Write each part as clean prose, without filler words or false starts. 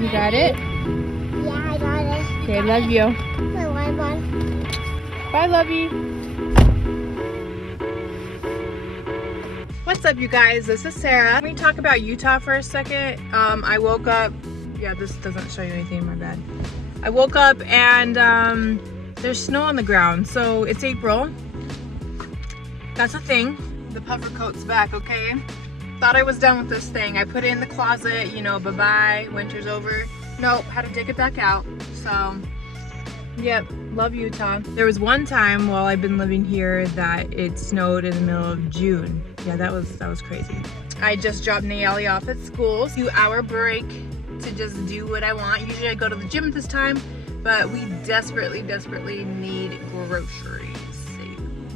You got it? Yeah, I got it. Okay, love you. Bye. Bye, lovey. What's up, you guys? This is Sarah. Let me talk about Utah for a second. I woke up. Yeah, this doesn't show you anything, my bad. I woke up and there's snow on the ground. So it's April. That's a thing. The puffer coat's back, okay? Thought I was done with this thing. I put it in the closet, you know, bye-bye, winter's over. Nope, had to dig it back out. So, yep, love Utah. There was one time while I've been living here that it snowed in the middle of June. Yeah, that was crazy. I just dropped Nayeli off at school. 2-hour break to just do what I want. Usually I go to the gym at this time, but we desperately need groceries.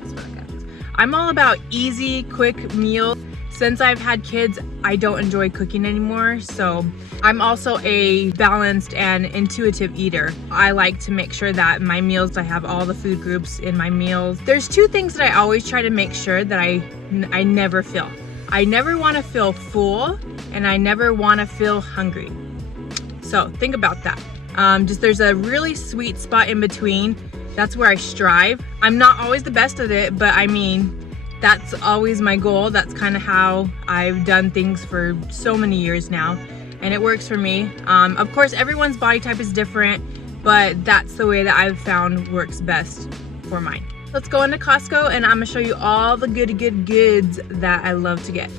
That's what I got. I'm all about easy, quick meals. Since I've had kids, I don't enjoy cooking anymore, so I'm also a balanced and intuitive eater. I like to make sure that my meals, I have all the food groups in my meals. There's two things that I always try to make sure that I never feel. I never want to feel full, and I never want to feel hungry. So think about that. Just there's a really sweet spot in between. That's where I strive. I'm not always the best at it, but I mean, that's always my goal. That's kind of how I've done things for so many years now, and it works for me. Of course, everyone's body type is different, but that's the way that I've found works best for mine. Let's go into Costco and I'm gonna show you all the goods that I love to get.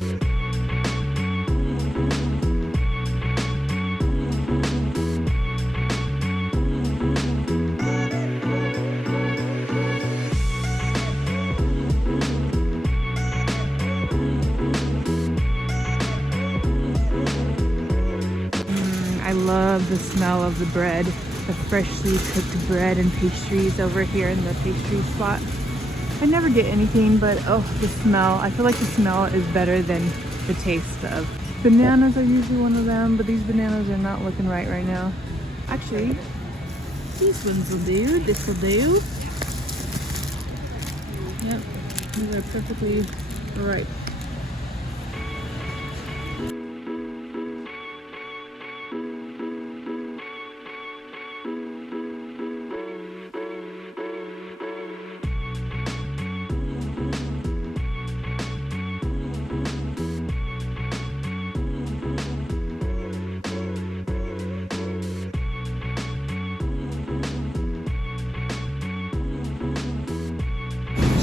I love the smell of the bread, the freshly cooked bread and pastries over here in the pastry spot. I never get anything, but oh, the smell. I feel like the smell is better than the taste of. Bananas are usually one of them, but these bananas are not looking right now. Actually, these ones will do. This will do. Yep, these are perfectly ripe.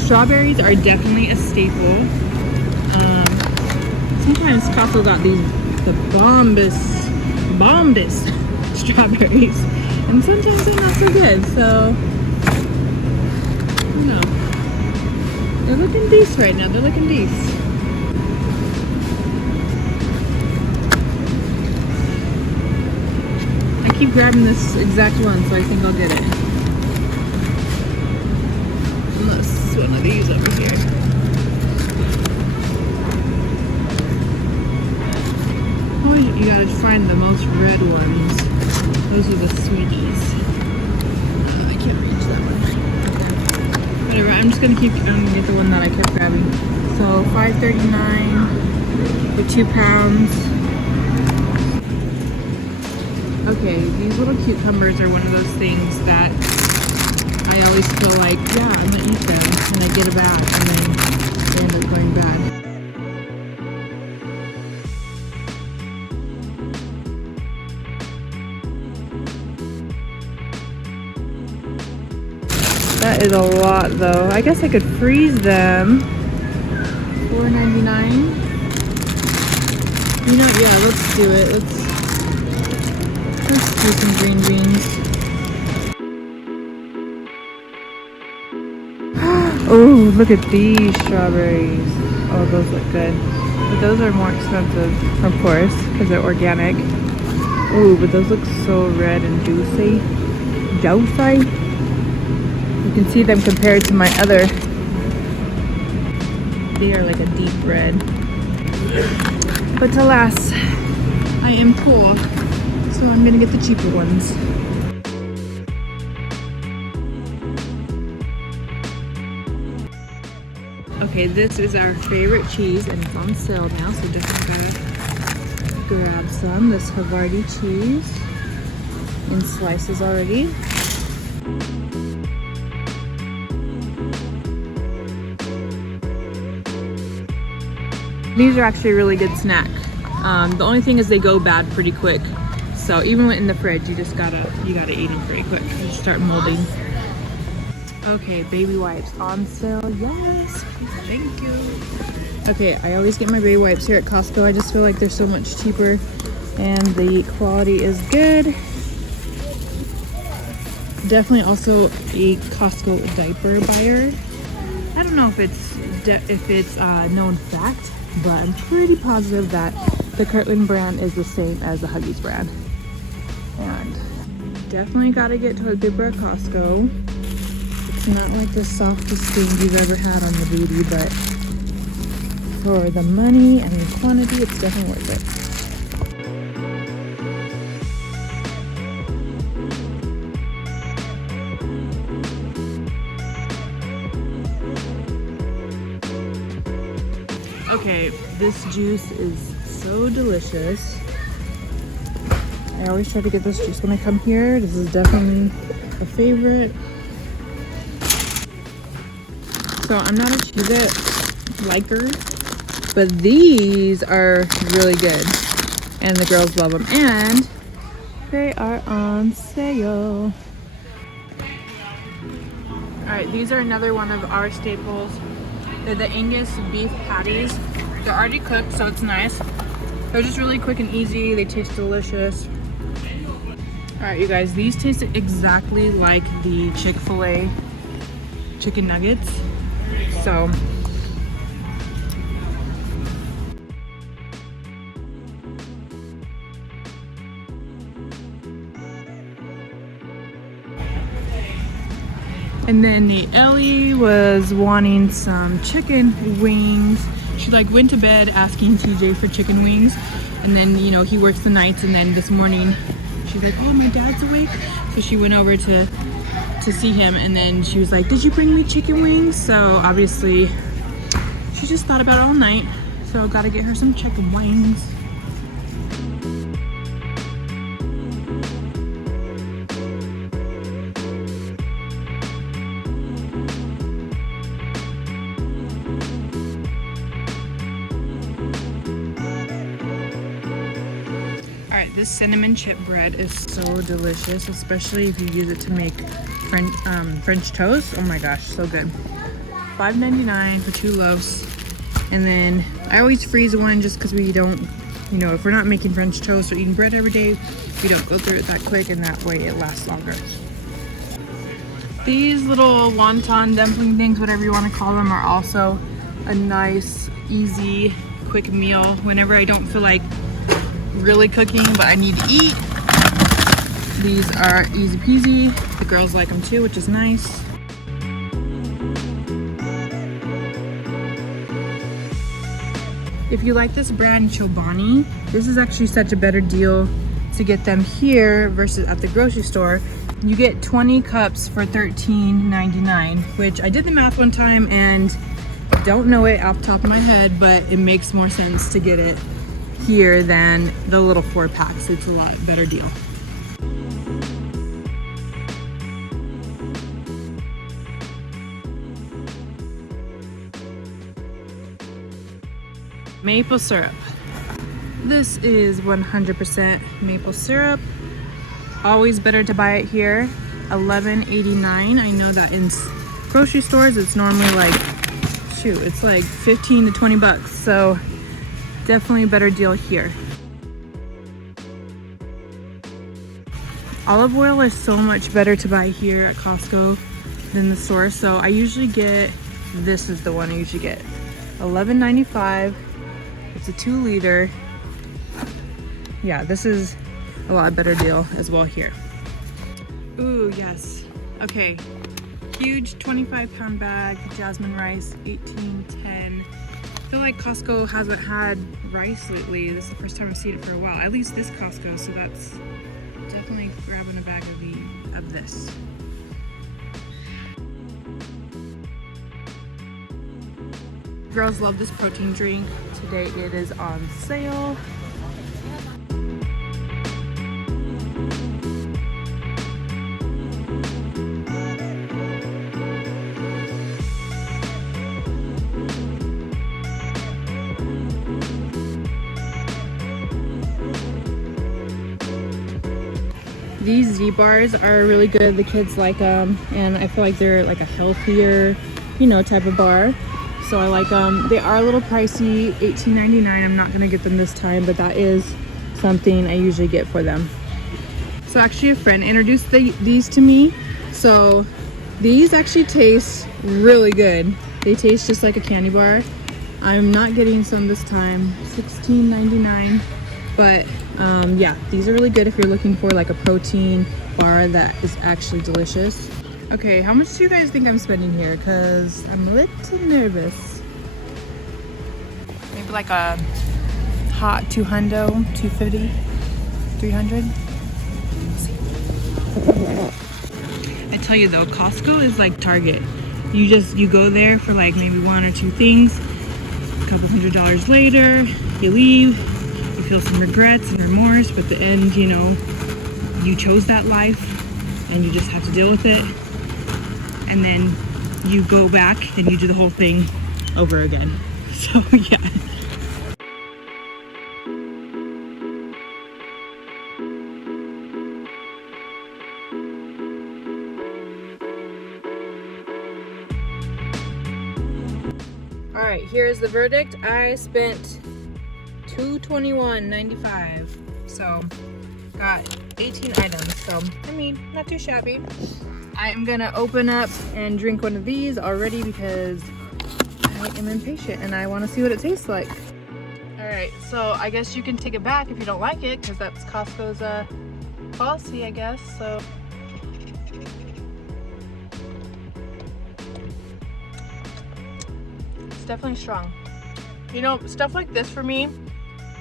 Strawberries are definitely a staple. Sometimes Costco got the bombest strawberries, and sometimes they're not so good. So, you know, they're looking decent right now. They're looking decent. I keep grabbing this exact one, so I think I'll get it. One of these over here. Always, you gotta find the most red ones. Those are the sweeties. Oh, I can't reach that one. Whatever, I'm gonna get the one that I kept grabbing. So $5.39 for 2 pounds. Okay, these little cucumbers are one of those things that I always feel like, yeah, I'm gonna eat them, and I get a bag, and then they end up going bad. That is a lot, though. I guess I could freeze them. $4.99. You know, yeah, let's do it. Let's do some green beans. Oh, look at these strawberries. Oh, those look good. But those are more expensive, of course, because they're organic. Oh, but those look so red and juicy. Juicy. You can see them compared to my other. They are like a deep red. But alas, I am poor, so I'm gonna get the cheaper ones. Okay, this is our favorite cheese, and it's on sale now, so definitely gotta grab some. This Havarti cheese in slices already. These are actually a really good snack. The only thing is they go bad pretty quick. So even when in the fridge, you gotta eat them pretty quick. You start molding. Okay, baby wipes on sale. Yes, thank you. Okay, I always get my baby wipes here at Costco. I just feel like they're so much cheaper and the quality is good. Definitely also a Costco diaper buyer. I don't know if it's known fact, but I'm pretty positive that the Kirtland brand is the same as the Huggies brand. And definitely gotta get toilet paper at Costco. It's not like the softest thing you've ever had on the booty, but for the money and the quantity, it's definitely worth it. Okay, this juice is so delicious. I always try to get this juice when I come here. This is definitely a favorite. So I'm not a Cheez-It liker, but these are really good. And the girls love them. And they are on sale. Alright, these are another one of our staples. They're the Angus beef patties. They're already cooked, so it's nice. They're just really quick and easy. They taste delicious. Alright, you guys, these taste exactly like the Chick-fil-A chicken nuggets. So, and then the Ellie was wanting some chicken wings. She like went to bed asking TJ for chicken wings, and then he works the nights, and then this morning she's like, oh, my dad's awake, so she went over to see him, and then she was like, did you bring me chicken wings? So obviously she just thought about it all night, so gotta get her some chicken wings. Alright, this cinnamon chip bread is so delicious, especially if you use it to make French toast. Oh my gosh, so good. $5.99 for 2 loaves. And then I always freeze one just because we don't, if we're not making French toast or eating bread every day, we don't go through it that quick, and that way it lasts longer. These little wonton dumpling things, whatever you want to call them, are also a nice, easy, quick meal whenever I don't feel like really cooking but I need to eat. These are easy peasy. The girls like them too, which is nice. If you like this brand Chobani, this is actually such a better deal to get them here versus at the grocery store. You get 20 cups for $13.99, which I did the math one time and don't know it off the top of my head, but it makes more sense to get it here than the little 4-packs. It's a lot better deal. Maple syrup. This is 100% maple syrup. Always better to buy it here. $11.89. I know that in grocery stores it's normally like, it's like 15 to 20 bucks. So definitely a better deal here. Olive oil is so much better to buy here at Costco than the store. So I usually get, this is the one I usually get. $11.95. It's a 2-liter. Yeah, this is a lot better deal as well here. Ooh, yes. Okay, huge 25-pound bag, jasmine rice, $18.10. I feel like Costco hasn't had rice lately. This is the first time I've seen it for a while. At least this Costco, so that's definitely grabbing a bag of this. Girls love this protein drink. Today it is on sale. These Z bars are really good. The kids like them, and I feel like they're like a healthier, you know, type of bar. So I like them. They are a little pricey, $18.99. I'm not gonna get them this time, but that is something I usually get for them. So actually a friend introduced these to me. So these actually taste really good. They taste just like a candy bar. I'm not getting some this time, $16.99. But yeah, these are really good if you're looking for like a protein bar that is actually delicious. Okay, how much do you guys think I'm spending here? Because I'm a little nervous. Maybe like a hot 200, 250, 300. I tell you though, Costco is like Target. You go there for like maybe one or two things. A couple $100 later, you leave. You feel some regrets and remorse, but at the end, you know, you chose that life and you just have to deal with it. And then you go back and you do the whole thing over again. So yeah. All right, here's the verdict. I spent $221.95. So got 18 items. So I mean, not too shabby. I'm gonna open up and drink one of these already because I am impatient and I want to see what it tastes like. All right, so I guess you can take it back if you don't like it, because that's Costco's policy, I guess. So it's definitely strong. You know, stuff like this for me,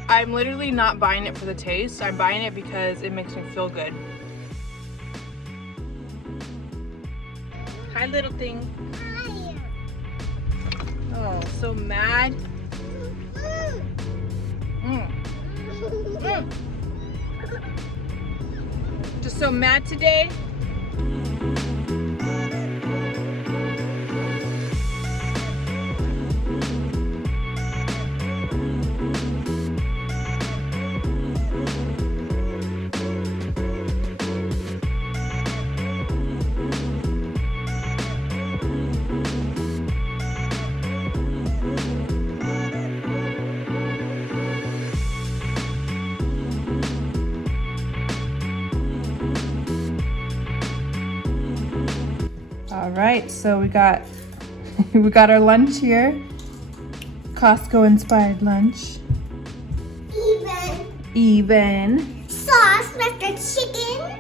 I'm literally not buying it for the taste. I'm buying it because it makes me feel good. Hi, little thing. Hi. Oh, so mad. Just so mad today. All right, so we got our lunch here. Costco inspired lunch. Even. Sauce with the chicken.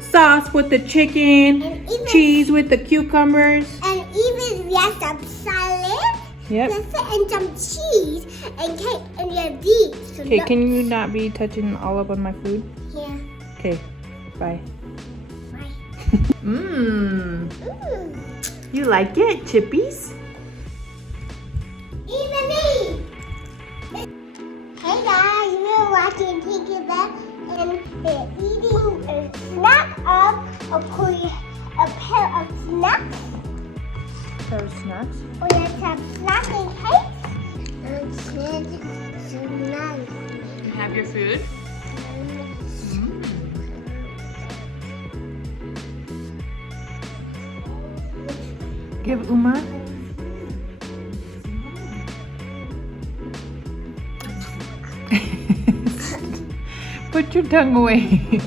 Sauce with the chicken. And even, cheese with the cucumbers. And even we have some salad. Yep. And some cheese and cake and your beets. Okay, can you not be touching all up on my food? Yeah. Okay, bye. Bye. Mmm. You like it, chippies? Even me. Hey guys, we're watching Tinkerbell and they're eating a snack of a pair of snacks. Pair of snacks? We have some snacking cakes and some nice. You have your food? Give Uma. Put your tongue away.